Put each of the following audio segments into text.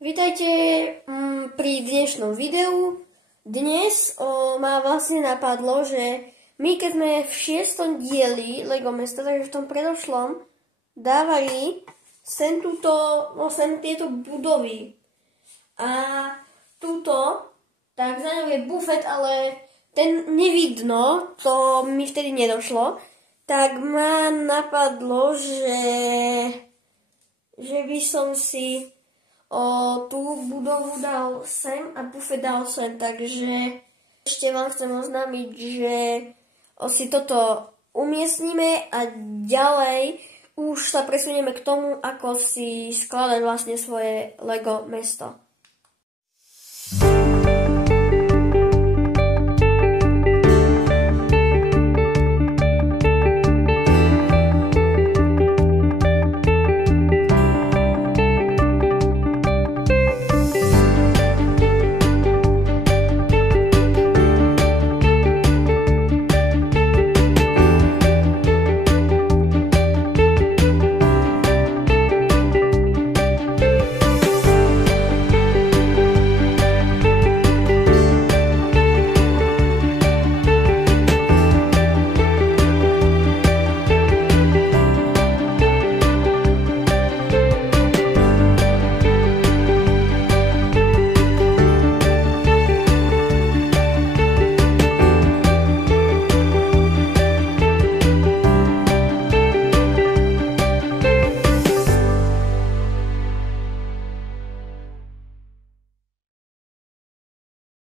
Vítajte pri dnešnom videu. Dnes ma vlastne napadlo, že my keď sme v 6. dieli Lego mesta, takže v tom predošlom, dávali sem tieto budovy. A túto, tak za ňou je bufet, ale ten nevidno, to mi vtedy nedošlo. Tak ma napadlo, že by som si tú budovu dal sem a bufet dal sem, takže ešte vám chcem oznámiť, že si toto umiestnime a ďalej už sa presunieme k tomu, ako si skladať vlastne svoje Lego mesto.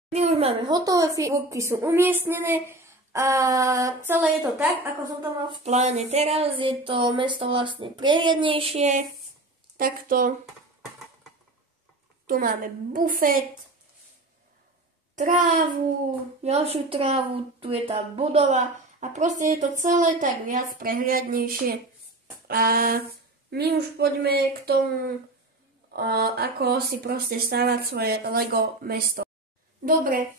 My už máme hotové, figurky sú umiestnené a celé je to tak, ako som to mal v pláne. Teraz je to mesto vlastne prehľadnejšie. Takto. Tu máme bufet, trávu, ďalšiu trávu, tu je tá budova a proste je to celé tak viac prehľadnejšie. A my už poďme k tomu, ako si proste stavať svoje Lego mesto. Dobre,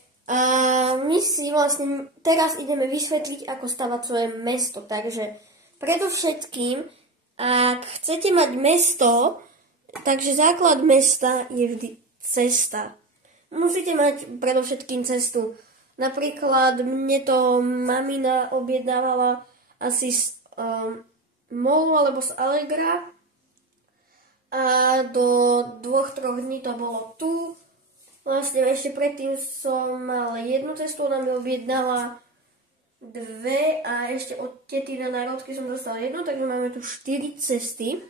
my si vlastne teraz ideme vysvetliť, ako stavať svoje mesto. Takže predovšetkým, ak chcete mať mesto, takže základ mesta je vždy cesta. Musíte mať predovšetkým cestu. Napríklad mne to mamina objednávala asi z Molu alebo z Allegra a do 2-3 dní to bolo tu. Vlastne ešte predtým som mal jednu cestu, ona mi objednala 2 a ešte od tety na národky som dostal jednu, takže máme tu 4 cesty.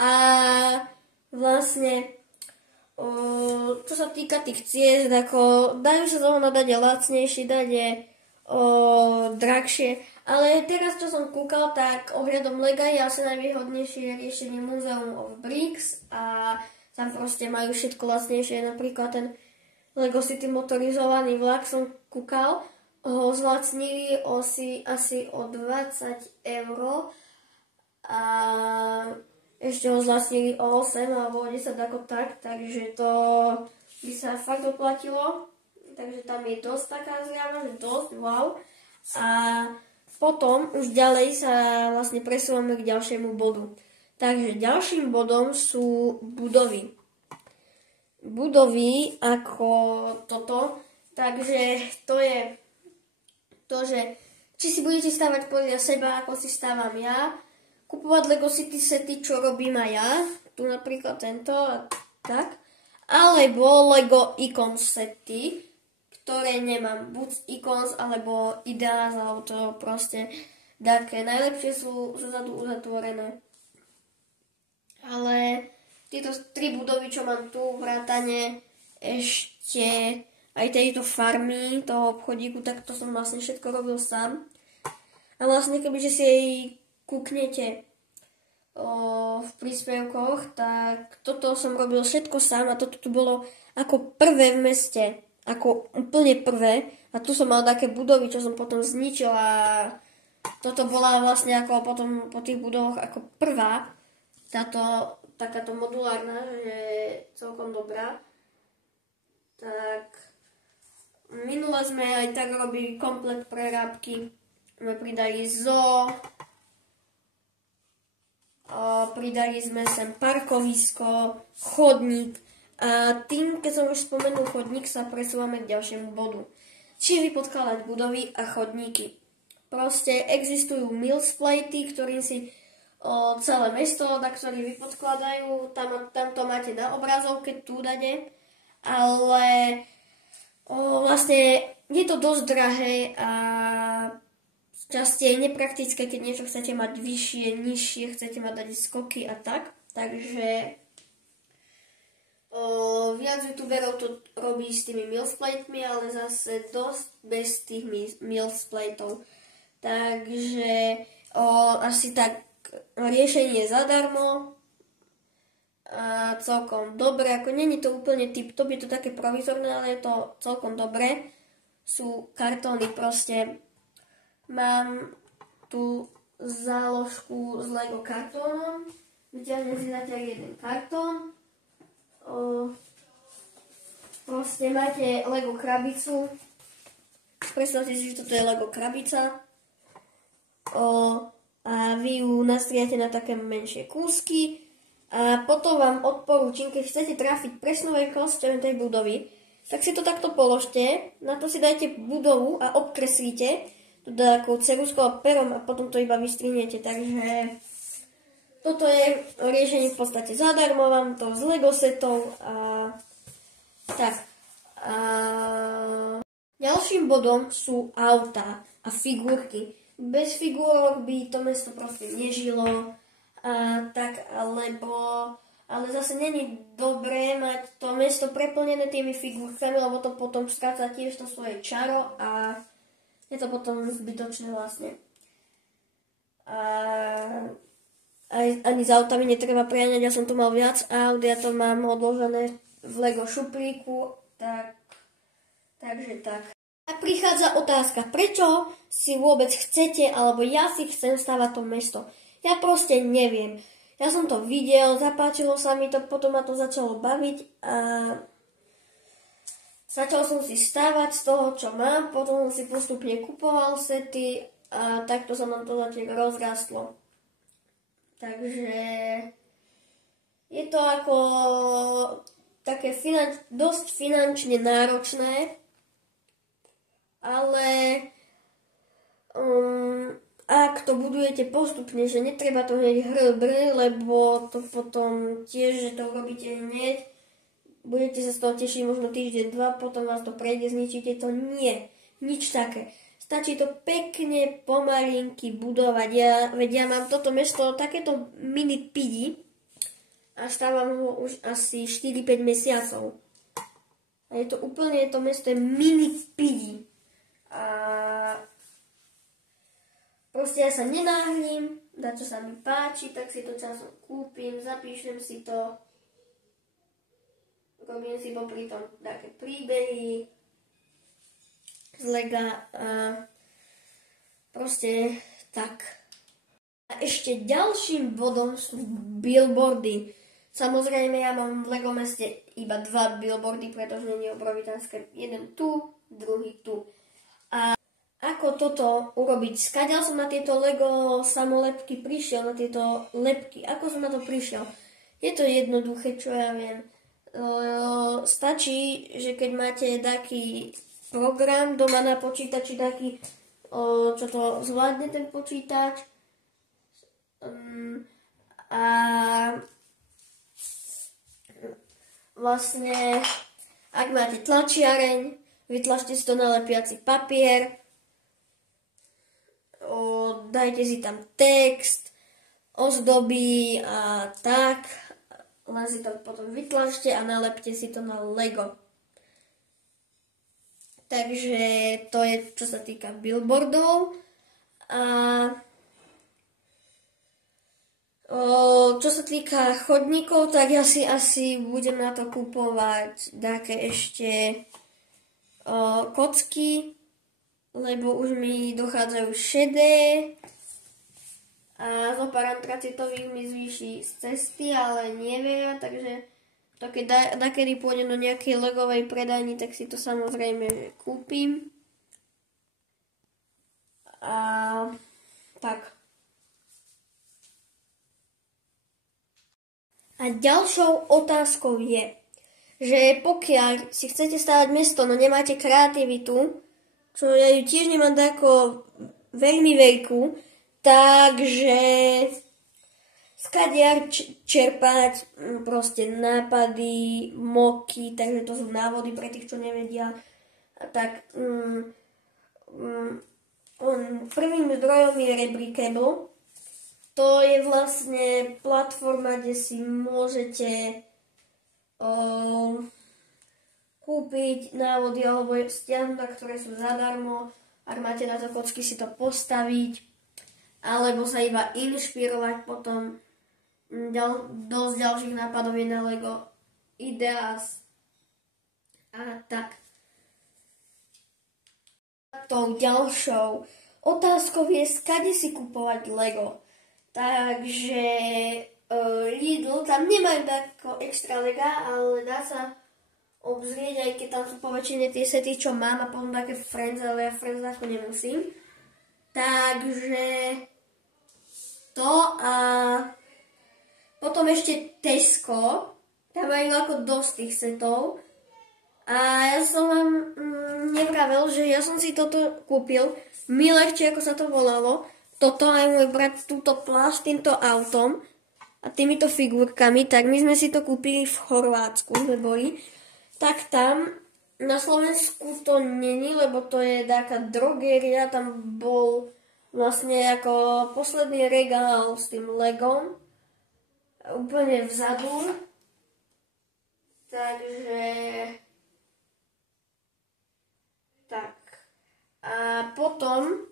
A vlastne, čo sa týka tých ciest, ako dajú sa zrovna dať lacnejšie, dať drahšie. Ale teraz, čo som kúkal, tak ohľadom Lega je asi najvýhodnejšie riešenie Museum of Bricks a tam proste majú všetko lacnejšie, napríklad ten Lego City motorizovaný vlak som kúkal, ho zlacnili asi o 20 € a ešte ho zlacnili o 8 alebo o 10 ako tak, takže to by sa fakt oplatilo, takže tam je dosť taká zľava, že dosť, wow. A potom už ďalej sa vlastne presúvame k ďalšiemu bodu. Takže ďalším bodom sú budovy. Budovy ako toto. Takže to je to, že či si budete stavať podľa seba, ako si stávam ja. Kupovať Lego City sety, čo robím aj ja. Tu napríklad tento a tak. Alebo Lego Icons sety, ktoré nemám. Buď Icons alebo Ideas, alebo to proste také. Najlepšie sú zozadu uzatvorené. Ale tieto 3 budovy, čo mám tu, vrátane ešte aj tejto farmy, toho obchodíku, tak to som vlastne všetko robil sám. A vlastne kebyže si jej kúknete v príspevkoch, tak toto som robil všetko sám a toto tu bolo ako prvé v meste, ako úplne prvé. A tu som mal také budovy, čo som potom zničil a toto bola vlastne ako potom po tých budovoch ako prvá. Takáto modulárna, že je celkom dobrá. Tak minule sme aj tak robili komplet prerábky. Sme pridali zoo, pridali sme sem parkovisko, chodník A tým, keď som už spomenul chodník, sa presúvame k ďalšiemu bodu. Či vypodkladať budovy a chodníky. Proste existujú millsplaty, ktorým si celé mesto, na ktorý vypodkladajú, tam to máte na obrazovke, tu dade, ale vlastne je to dosť drahé a častie je nepraktické, keď niečo chcete mať vyššie, nižšie, chcete mať dať skoky a tak, takže viac youtuberov to robí s tými millsplatemi, ale zase dosť bez tých millsplatov. Takže asi tak riešenie zadarmo a celkom dobre. Ako není to úplne tip-top, je to také provizorné, ale je to celkom dobre. Sú kartóny proste. Mám tu záložku s Lego kartónom. Vyťahnem si zatiaľ jeden kartón. Proste máte Lego krabicu. Predstavte si, že toto je Lego krabica. A vy ju nastriate na také menšie kúsky. A potom vám odporúčam, keď chcete trafiť presnú veľkosť tej budovy, tak si to takto položte. Na to si dajte budovu a obkreslíte to takou ceruzkou a perom a potom to iba vystrihnete. Takže toto je riešenie v podstate zadarmo, vám to z Lego setov a tak. A ďalším bodom sú auta a figurky. Bez figúrok by to mesto proste nežilo, ale zase není dobré mať to mesto preplnené tými figurkami, lebo to potom stráca tiež to svoje čaro a je to potom zbytočné vlastne. Ani s autami netreba preháňať, ja som tu mal viac aut, ja to mám odložené v Lego šuplíku, takže tak. A prichádza otázka, prečo si vôbec chcete, alebo ja si chcem stavať to mesto. Ja proste neviem. Ja som to videl, zapáčilo sa mi to, potom ma to začalo baviť a začal som si stavať z toho, čo mám, potom som si postupne kupoval sety a takto sa nám to zatiaľ rozrastlo. Takže je to ako také dosť finančne náročné, ale ak to budujete postupne, že netreba to hneď lebo to potom tiež, že to urobíte hneď, budete sa z toho tešiť možno týždeň, dva, potom vás to prejde, zničíte to. Nie, nič také. Stačí to pekne, pomalinky budovať. Veď ja mám toto mesto, takéto mini pidi a stávam ho už asi 4-5 mesiacov. A je to úplne, to mesto je mini pidi. A proste ja sa nenáhlim, čo sa mi páči, tak si to časom kúpim, zapíšem si to, robím si popri tom také príbehy z Lega a proste tak. A ešte ďalším bodom sú billboardy. Samozrejme, ja mám v Lego meste iba 2 billboardy, pretože nie je obrovitánske. Jeden tu, druhý tu. A ako toto urobiť? Skadiaľ som na tieto Lego samolepky prišiel, na tieto lepky. Ako som na to prišiel? Je to jednoduché, čo ja viem. Stačí, že keď máte taký program doma na počítači, taký, čo to zvládne ten počítač. A vlastne, ak máte tlačiareň, vytlačte si to na lepiaci papier, dajte si tam text, ozdoby a tak, len si to potom vytlačte a nalepte si to na Lego. Takže to je, čo sa týka billboardov. A čo sa týka chodníkov, tak ja si asi budem na to kupovať také ešte kocky, lebo už mi dochádzajú šedé a zo pár antracitových mi zvýši z cesty, ale nie veľa, takže to keď nakedy pôjdem do nejakej legovej predajni, tak si to samozrejme kúpim. A tak. A ďalšou otázkou je, že pokiaľ si chcete stavať mesto, no nemáte kreativitu, čo ja ju tiež nemám tako veľmi veľkú, takže skadiar čerpať proste nápady, moky, takže to sú návody pre tých, čo nevedia. A tak prvým zdrojom je Rebricable. To je vlastne platforma, kde si môžete kúpiť návody alebo stiahnuť, ktoré sú zadarmo. Ak máte na to kocky, si to postaviť. Alebo sa iba inšpirovať potom. Dosť ďalších nápadov je na Lego Ideas. A tak. Tou ďalšou otázkou je, skade si kupovať Lego. Takže Lidl, tam nemajú tako extra lega, ale dá sa obzrieť, aj keď tam sú po väčšine tie sety, čo mám, a potom také Friends, ale ja Friends ako nemusím. Takže to a potom ešte Tesco, tam majú ako dosť tých setov. A ja som vám nevravel, že ja som si toto kúpil, Miller, či ako sa to volalo, toto aj môj brat túto plášť týmto autom a týmito figurkami, tak my sme si to kúpili v Chorvátsku, sme boli. Tak tam na Slovensku to není, lebo to je taká drogeria, tam bol vlastne ako posledný regál s tým Legom, úplne vzadu. Takže tak. A potom,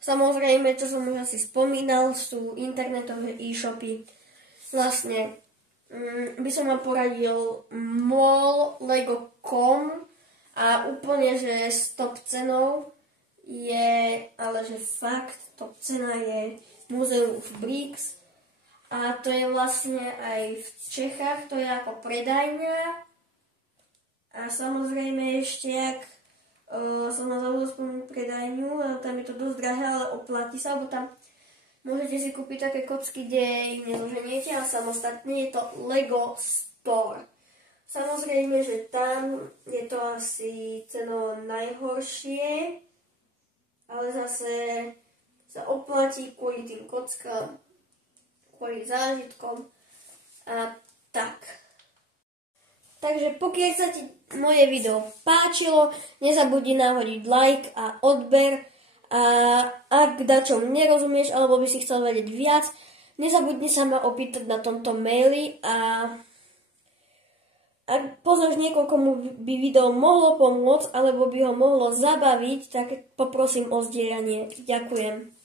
samozrejme, čo som už asi spomínal, sú internetové e-shopy. Vlastne by som vám poradil mall.lego.com a úplne, že s top cenou je, ale že fakt top cena je Muzeum v Brix a to je vlastne aj v Čechách, to je ako predajňa a samozrejme ešte ak som na zabudol predajňu, tam je to dosť drahé, ale oplatí sa, lebo tam môžete si kúpiť také kocky, kde ich nezoženiete a samostatne je to Lego Store. Samozrejme, že tam je to asi cenovo najhoršie, ale zase sa oplatí kvôli tým kockám, kvôli zážitkom a tak. Takže pokiaľ sa ti moje video páčilo, nezabudni nahodiť like a odber. A ak dačom nerozumieš, alebo by si chcel vedieť viac, nezabudni sa ma opýtať na tomto maili a ak poznáš niekoho, komu by video mohlo pomôcť, alebo by ho mohlo zabaviť, tak poprosím o zdieľanie. Ďakujem.